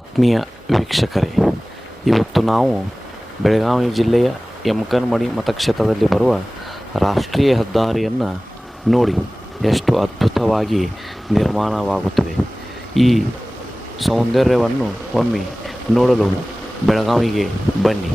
ಆತ್ಮೀಯ ವೀಕ್ಷಕರೇ, ಇವತ್ತು ನಾವು ಬೆಳಗಾವಿ ಜಿಲ್ಲೆಯ ಯಮಕನ್ಮಡಿ ಮತಕ್ಷೇತ್ರದಲ್ಲಿ ಬರುವ ರಾಷ್ಟ್ರೀಯ ಹೆದ್ದಾರಿಯನ್ನು ನೋಡಿ ಎಷ್ಟು ಅದ್ಭುತವಾಗಿ ನಿರ್ಮಾಣವಾಗುತ್ತಿದೆ. ಈ ಸೌಂದರ್ಯವನ್ನು ಒಮ್ಮೆ ನೋಡಲು ಬೆಳಗಾವಿಗೆ ಬನ್ನಿ.